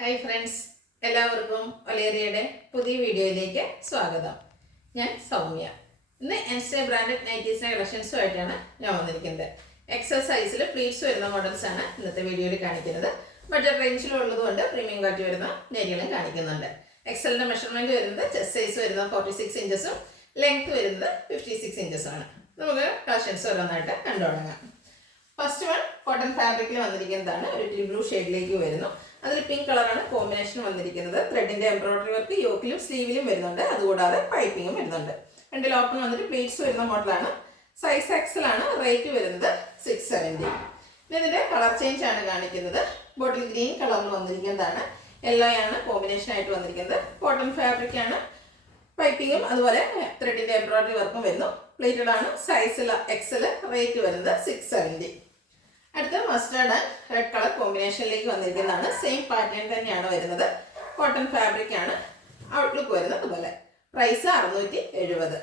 Hi friends, എല്ലാവർക്കും ഒലേറിയയുടെ പുതിയ വീഡിയോയിലേക്ക് സ്വാഗതം. ഞാൻ സൗമ്യ. ഇന്ന് എൻസ്റ്റേ ബ്രാൻഡഡ് നൈറ്റീസിൻ്റെ കളക്ഷൻസുമായിട്ടാണ് ഞാൻ വന്നിരിക്കുന്നത്. എക്സൽ സൈസിൽ പ്ലീറ്റ്സ് വരുന്ന മോഡൽസാണ് ഇന്നത്തെ വീഡിയോയിൽ കാണിക്കുന്നത്. ബഡ്ജറ്റ് റേഞ്ചിലുള്ളതുകൊണ്ട് പ്രീമിയം ക്വാളിറ്റി വരുന്ന നെരികളും കാണിക്കുന്നുണ്ട്. എക്സലിൻ്റെ മെഷർമെൻറ്റ് വരുന്നത് ചെസ്റ്റ് സൈസ് വരുന്നത് 46 ഇഞ്ചസും ലെങ്ത് വരുന്നത് 56 ഇഞ്ചസുമാണ്. നമുക്ക് കളക്ഷൻസ് ഓരോന്നായിട്ട് കണ്ടു തുടങ്ങാം. ഫസ്റ്റ് വൺ കോട്ടൺ ഫാബ്രിക്കിൽ വന്നിരിക്കുന്നതാണ്. ഒരു ടീ ബ്ലൂ ഷെയ്ഡിലേക്ക് വരുന്നു. അതിൽ പിങ്ക് കളറാണ് കോമ്പിനേഷൻ വന്നിരിക്കുന്നത്. ത്രെഡിന്റെ എംബ്രോയിഡറി വർക്ക് യോക്കിലും സ്ലീവിലും വരുന്നുണ്ട്. അതുകൂടാതെ പൈപ്പിങ്ങും വരുന്നുണ്ട്. രണ്ടിൽ ഓപ്പൺ വന്നിട്ട് പ്ലീറ്റ്സ് വരുന്ന മോഡലാണ്. സൈസ് എക്സൽ ആണ്. റേറ്റ് വരുന്നത് 670. ഇതിന്റെ കളർ ചേഞ്ച് ആണ് കാണിക്കുന്നത്. ബോട്ടിൽ ഗ്രീൻ കളറിൽ വന്നിരിക്കുന്നതാണ്. യെല്ലോ ആണ് കോമ്പിനേഷൻ ആയിട്ട് വന്നിരിക്കുന്നത്. കോട്ടൺ ഫാബ്രിക് ആണ്. പൈപ്പിങ്ങും അതുപോലെ ത്രെഡിന്റെ എംബ്രോയിഡറി വർക്കും വരുന്നു. പ്ലേറ്റഡ് ആണ്. സൈസിൽ എക്സൽ. റേറ്റ് വരുന്നത് 670. അടുത്ത മസ്റ്റേർഡ് ആൻഡ് റെഡ് കളർ കോമ്പിനേഷനിലേക്ക് വന്നിരിക്കുന്നതാണ്. സെയിം പാറ്റേൺ തന്നെയാണ് വരുന്നത്. കോട്ടൺ ഫാബ്രിക് ആണ്. ഔട്ട്ലുക്ക് വരുന്നത് അതുപോലെ. പ്രൈസ് 670.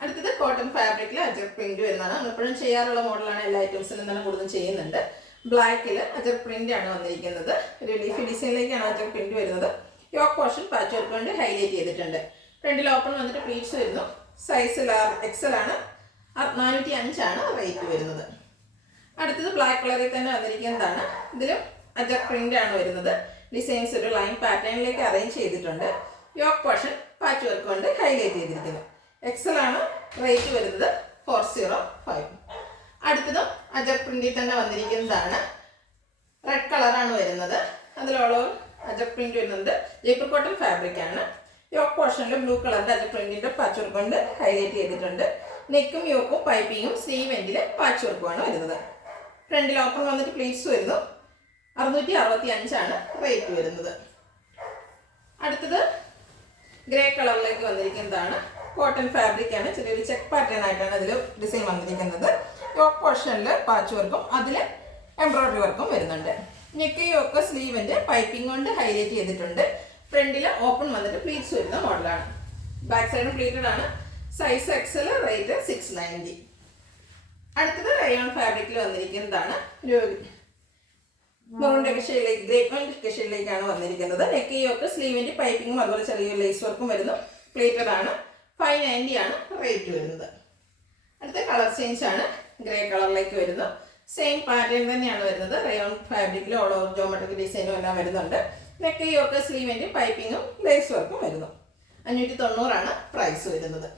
അടുത്തത് കോട്ടൺ ഫാബ്രിക്കിൽ അജർ പ്രിന്റ് വരുന്നതാണ്. നമ്മളെപ്പോഴും ചെയ്യാറുള്ള മോഡലാണ്. എല്ലാ ഐറ്റംസിലും തന്നെ കൂടുതലും ചെയ്യുന്നുണ്ട്. ബ്ലാക്കിൽ അജർ പ്രിന്റ് ആണ് വന്നിരിക്കുന്നത്. ഒരു ലീഫി ഡിസൈനിലേക്കാണ് അജർ പ്രിന്റ് വരുന്നത്. യോക്ക് പോർഷൻ പാച്ച് വർക്ക് കൊണ്ട് ഹൈലൈറ്റ് ചെയ്തിട്ടുണ്ട്. ഫ്രണ്ടിൽ ഓപ്പൺ വന്നിട്ട് പ്ലീറ്റ്സ് വരുന്നു. സൈസ് എക്സൽ ആണ്. 405 ആണ് റേറ്റ് വരുന്നത്. അടുത്തത് ബ്ലാക്ക് കളറിൽ തന്നെ വന്നിരിക്കുന്നതാണ്. ഇതിലും അജർ പ്രിന്റ് ആണ് വരുന്നത്. ഡിസൈൻസ് ഒരു ലൈൻ പാറ്റേണിലേക്ക് അറേഞ്ച് ചെയ്തിട്ടുണ്ട്. യോക്ക് പോർഷൻ പാച്ച് വർക്ക് കൊണ്ട് ഹൈലൈറ്റ് ചെയ്തിരിക്കുന്നു. എക്സൽ ആണ്. റേറ്റ് വരുന്നത് 405. അടുത്തതും അജർ പ്രിന്റിൽ തന്നെ വന്നിരിക്കുന്നതാണ്. റെഡ് കളറാണ് വരുന്നത്. അതിലുള്ള അജർ പ്രിന്റ് വരുന്നുണ്ട്. ജയ്പൂർ കോട്ടൺ ഫാബ്രിക് ആണ്. യോക്ക് പോർഷനിൽ ബ്ലൂ കളറിന്റെ അജർ പ്രിന്റിന്റെ പാച്ച് വർക്ക് കൊണ്ട് ഹൈലൈറ്റ് ചെയ്തിട്ടുണ്ട്. നെക്കും യോക്കും പൈപ്പിങ്ങും സ്ലീവ് എൻഡിൽ പാച്ച് വർക്കുമാണ് വരുന്നത്. ഫ്രണ്ടിൽ ഓപ്പൺ വന്നിട്ട് പ്ലീറ്റ്സ് വരുന്നു. 665 ആണ് റേറ്റ് വരുന്നത്. അടുത്തത് ഗ്രേ കളറിലേക്ക് വന്നിരിക്കുന്നതാണ്. കോട്ടൺ ഫാബ്രിക് ആണ്. ചെറിയൊരു ചെക്ക് പാറ്റേൺ ആയിട്ടാണ് അതിൽ ഡിസൈൻ വന്നിരിക്കുന്നത്. യോക്ക് പോർഷനിൽ പാച്ച് വർക്കും അതിൽ എംബ്രോയിഡറി വർക്കും വരുന്നുണ്ട്. നെക്ക് യോക്ക് സ്ലീവിൻ്റെ പൈപ്പിംഗ് കൊണ്ട് ഹൈലൈറ്റ് ചെയ്തിട്ടുണ്ട്. ഫ്രണ്ടിൽ ഓപ്പൺ വന്നിട്ട് പ്ലീറ്റ്സ് വരുന്ന മോഡലാണ്. ബാക്ക് സൈഡും പ്ലീറ്റഡ് ആണ്. Size Excel. റേറ്റ് 690. അടുത്തത് റയോൺ ഫാബ്രിക്കിൽ വന്നിരിക്കുന്നതാണ്. ഒരു മെറൂണിന്റെ ഷെയ്ഡിലേക്ക് ഗ്രേപ്പ് ഷെയ്ഡിലേക്കാണ് വന്നിരിക്കുന്നത്. നെക്ക് യോക്ക് സ്ലീവിന്റെ പൈപ്പിങ്ങും അതുപോലെ ചെറിയ ലേസ് വർക്കും വരുന്നു. പ്ലേറ്റഡ് ആണ്. 590 ആണ് റേറ്റ് വരുന്നത്. അടുത്ത കളർ ചേഞ്ച് ആണ്. ഗ്രേ കളറിലേക്ക് വരുന്നു. സെയിം പാറ്റേൺ തന്നെയാണ് വരുന്നത്. റയോൺ ഫാബ്രിക്കിൽ ഓൾ ഓവർ ജോമെട്രിക് ഡിസൈനും എല്ലാം വരുന്നുണ്ട്. നെക്ക് യോക്ക് സ്ലീവിന്റെ പൈപ്പിങ്ങും ലേസ് വർക്കും വരുന്നു. 590 ആണ് പ്രൈസ് വരുന്നത്.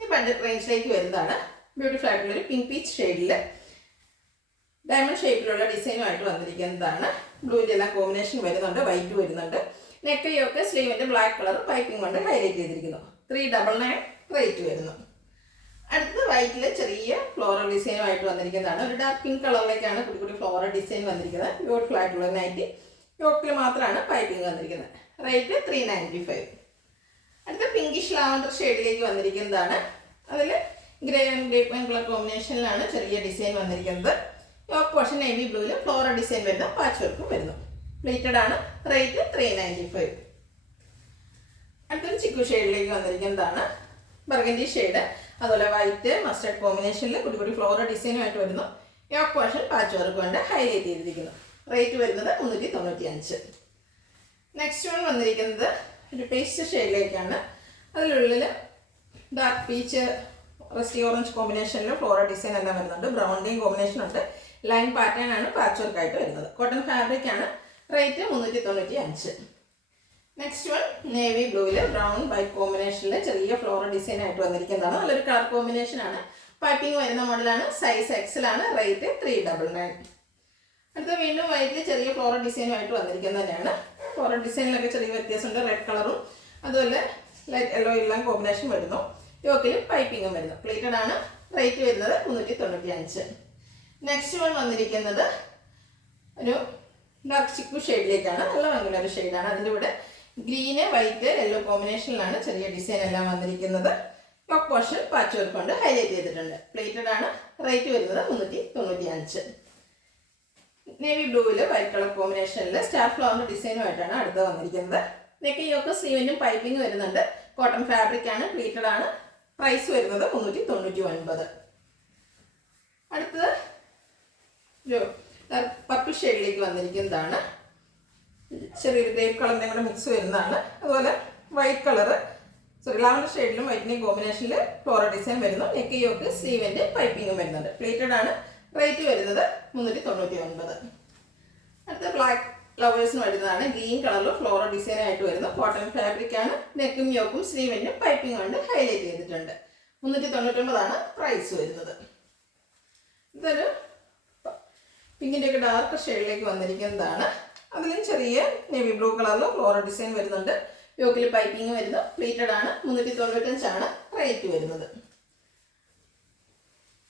ഈ ബഡ്ജറ്റ് റേഞ്ചിലേക്ക് വരുന്നതാണ്. ബ്യൂട്ടിഫുൾ ആയിട്ടുള്ള ഒരു പിങ്ക് പീച്ച് ഷെയ്ഡിൽ ഡയമണ്ട് ഷേപ്പിലുള്ള ഡിസൈനുമായിട്ട് വന്നിരിക്കുന്നതാണ്. ബ്ലൂവിൻ്റെ എല്ലാം കോമ്പിനേഷൻ വരുന്നുണ്ട്. വൈറ്റ് വരുന്നുണ്ട്. നെക്ക് യോക്ക് സ്ലീവിൻ്റെ ബ്ലാക്ക് കളർ പൈപ്പിംഗ് കൊണ്ട് ഹൈലൈറ്റ് ചെയ്തിരിക്കുന്നു. 399 റേറ്റ് വരുന്നു. അടുത്തത് വൈറ്റിൽ ചെറിയ ഫ്ലോറൽ ഡിസൈനുമായിട്ട് വന്നിരിക്കുന്നതാണ്. ഒരു ഡാർക്ക് പിങ്ക് കളറിലേക്കാണ് കുട്ടി ഫ്ലോറൽ ഡിസൈൻ വന്നിരിക്കുന്നത്. ബ്യൂട്ടിഫുൾ ആയിട്ടുള്ള നൈറ്റി. യോക്കിൽ മാത്രമാണ് പൈപ്പിംഗ് വന്നിരിക്കുന്നത്. റേറ്റ് 395. അടുത്ത പിങ്കിഷ് ലാവൻഡർ ഷെയ്ഡിലേക്ക് വന്നിരിക്കുന്നതാണ്. അതിൽ grey and grape and colour കോമ്പിനേഷനിലാണ് ചെറിയ ഡിസൈൻ വന്നിരിക്കുന്നത്. യോക്ക് പോർഷൻ നേവി ബ്ലൂവിൽ ഫ്ലോറൽ ഡിസൈൻ വരുന്ന പാച്ച് വർക്കും വരുന്നു. പ്ലേറ്റഡ് ആണ്. റേറ്റ് 395. അടുത്തൊരു ചിക്കു ഷെയ്ഡിലേക്ക് വന്നിരിക്കുന്നതാണ്. ബർഗൻഡി ഷെയ്ഡ് അതുപോലെ വൈറ്റ് മസ്റ്റർഡ് കോമ്പിനേഷനിൽ കുട്ടി ഫ്ലോറൽ ഡിസൈനുമായിട്ട് വരുന്നു. യോക്ക് പോർഷൻ പാച്ച് വർക്ക് കൊണ്ട് ഹൈലൈറ്റ് ചെയ്തിരിക്കുന്നു. റേറ്റ് വരുന്നത് 395. നെക്സ്റ്റ് വൺ വന്നിരിക്കുന്നത് ഒരു പേസ്റ്റ് ഷെയ്ഡിലേക്കാണ്. അതിനുള്ളിൽ ഡാർക്ക് പീച്ച് റസ്റ്റി ഓറഞ്ച് കോമ്പിനേഷനിൽ ഫ്ലോറൽ ഡിസൈൻ എല്ലാം വരുന്നുണ്ട്. ബ്രൗണിൻ്റെയും കോമ്പിനേഷൻ ഉണ്ട്. ലൈൻ പാറ്റേൺ ആണ് പാച്ച് വർക്ക് ആയിട്ട് വരുന്നത്. കോട്ടൺ ഫാബ്രിക് ആണ്. റേറ്റ് 395. നെക്സ്റ്റ് വൺ നേവി ബ്ലൂവിൽ ബ്രൗൺ വൈറ്റ് കോമ്പിനേഷനിൽ ചെറിയ ഫ്ലോറൽ ഡിസൈൻ ആയിട്ട് വന്നിരിക്കുന്നതാണ്. നല്ലൊരു കളർ കോമ്പിനേഷൻ ആണ്. പൈപ്പിംഗ് വരുന്ന മോഡലാണ്. സൈസ് എക്സൽ ആണ്. റേറ്റ് 399. അടുത്ത വീണ്ടും വൈറ്റിൽ ചെറിയ ഫ്ലോറൽ ഡിസൈനുമായിട്ട് വന്നിരിക്കുന്നത് തന്നെയാണ്. ഫ്ലോറൽ ഡിസൈനിലൊക്കെ ചെറിയ വ്യത്യാസമുണ്ട്. റെഡ് കളറും അതുപോലെ ലൈറ്റ് യെല്ലോ എല്ലാം കോമ്പിനേഷൻ വരുന്നു. യോക്കിലും പൈപ്പിങ്ങും വരുന്നു. പ്ലേറ്റഡ് ആണ്. റേറ്റ് വരുന്നത് 395. നെക്സ്റ്റ് വൺ വന്നിരിക്കുന്നത് ഒരു ഡാർക്ക് ചിക്കു ഷെയ്ഡിലേക്കാണ്. നല്ല ഭംഗിയുള്ള ഒരു ഷെയ്ഡാണ്. അതിൻ്റെ കൂടെ ഗ്രീന് വൈറ്റ് യെല്ലോ കോമ്പിനേഷനിലാണ് ചെറിയ ഡിസൈൻ എല്ലാം വന്നിരിക്കുന്നത്. യോക്ക് പോർഷൻ പാച്ച് വർക്ക് കൊണ്ട് ഹൈലൈറ്റ് ചെയ്തിട്ടുണ്ട്. പ്ലേറ്റഡ് ആണ്. റേറ്റ് വരുന്നത് 395. നേവി ബ്ലൂവിൽ വൈറ്റ് കളർ കോമ്പിനേഷനിൽ സ്റ്റാർ ഫ്ലവറിൻ്റെ ഡിസൈനുമായിട്ടാണ് അടുത്ത് വന്നിരിക്കുന്നത്. നെക്ക് യോക്ക് സ്ലീവിൻ്റെയും പൈപ്പിംഗ് വരുന്നുണ്ട്. കോട്ടൺ ഫാബ്രിക് ആണ്. പ്ലേറ്റഡ് ആണ്. പ്രൈസ് വരുന്നത് 399. അടുത്തത് ഒരു പർപ്പിൾ ഷെയ്ഡിലേക്ക് വന്നിരിക്കുന്നതാണ്. ചെറിയൊരു ഗ്രേപ്പ് കളറിൻ്റെ കൂടെ മിക്സ് വരുന്നതാണ്. അതുപോലെ വൈറ്റ് കളറ് ലാവൻഡർ ഷെയ്ഡിലും വൈറ്റിനെയും കോമ്പിനേഷനിൽ ഫ്ലോറൽ ഡിസൈൻ വരുന്നു. നെക്ക് യോക്ക് സ്ലീവിൻ്റെ പൈപ്പിങ്ങും വരുന്നുണ്ട്. പ്ലേറ്റഡ് ആണ്. റേറ്റ് വരുന്നത് 399. അടുത്ത ബ്ലാക്ക് ഫ്ലവേഴ്സിന് വരുന്നതാണ്. ഗ്രീൻ കളറിൽ ഫ്ലോറൽ ഡിസൈൻ ആയിട്ട് വരുന്നു. കോട്ടൺ ഫാബ്രിക് ആണ്. നെക്കും യോക്കും സ്ലീവിൻ്റെ പൈപ്പിംഗ് കൊണ്ട് ഹൈലൈറ്റ് ചെയ്തിട്ടുണ്ട്. 399 പ്രൈസ് വരുന്നത്. ഇതൊരു പിങ്കിൻ്റെ ഒക്കെ ഡാർക്ക് ഷെയ്ഡിലേക്ക് വന്നിരിക്കുന്നതാണ്. അതിലും ചെറിയ നേവി ബ്ലൂ കളറിൽ ഫ്ലോറൽ ഡിസൈൻ വരുന്നുണ്ട്. യോക്കിൽ പൈപ്പിംഗ് വരുന്നു. പ്ലീറ്റഡ് ആണ്. 395 റേറ്റ് വരുന്നത്.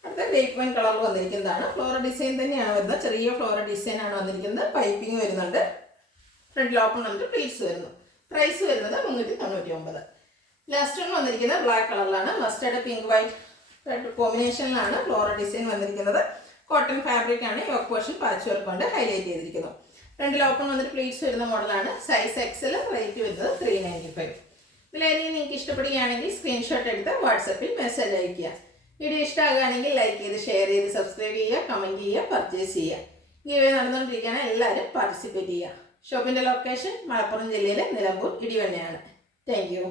അടുത്ത ഗ്രേപ്പ് വൈൻ കളറിൽ വന്നിരിക്കുന്നതാണ്. ഫ്ലോറൽ ഡിസൈൻ തന്നെയാണ് വരുന്നത്. ചെറിയ ഫ്ലോറൽ ഡിസൈൻ ആണ് വന്നിരിക്കുന്നത്. പൈപ്പിംഗ് വരുന്നുണ്ട്. ഫ്രണ്ടിൽ ഓപ്പൺ വന്നിട്ട് പ്ലീറ്റ്സ് വരുന്നു. പ്രൈസ് വരുന്നത് 399. ലാസ്റ്റ് വൺ വന്നിരിക്കുന്നത് ബ്ലാക്ക് കളറിലാണ്. മസ്റ്റേർഡ് പിങ്ക് വൈറ്റ് റെഡ് കോമ്പിനേഷനിലാണ് ഫ്ലോറൽ ഡിസൈൻ വന്നിരിക്കുന്നത്. കോട്ടൺ ഫാബ്രിക് ആണ്. യോക്ക് പോർഷൻ പാച്ച് വർക്ക് കൊണ്ട് ഹൈലൈറ്റ് ചെയ്തിരിക്കുന്നു. ഫ്രണ്ടിൽ ഓപ്പൺ വന്നിട്ട് പ്ലീറ്റ്സ് വരുന്ന മോഡലാണ്. Size Excel. റേറ്റ് വരുന്നത് 395. ഇതിലേതെങ്കിലും നിങ്ങൾക്ക് ഇഷ്ടപ്പെടുകയാണെങ്കിൽ സ്ക്രീൻഷോട്ട് എടുത്ത് വാട്സപ്പിൽ മെസ്സേജ് അയയ്ക്കുക. വീഡിയോ ഇഷ്ടമാകുകയാണെങ്കിൽ ലൈക്ക് ചെയ്ത് ഷെയർ ചെയ്ത് സബ്സ്ക്രൈബ് ചെയ്യുക, കമൻറ്റ് ചെയ്യുക, പർച്ചേസ് ചെയ്യുക. ഗീവ് നടന്നുകൊണ്ടിരിക്കുകയാണ്. എല്ലാവരും പാർട്ടിസിപ്പേറ്റ് ചെയ്യുക. ഷോപ്പിൻ്റെ ലൊക്കേഷൻ മലപ്പുറം ജില്ലയിലെ നിലമ്പൂർ ഇടിവണ്ണയാണ്. Thank you.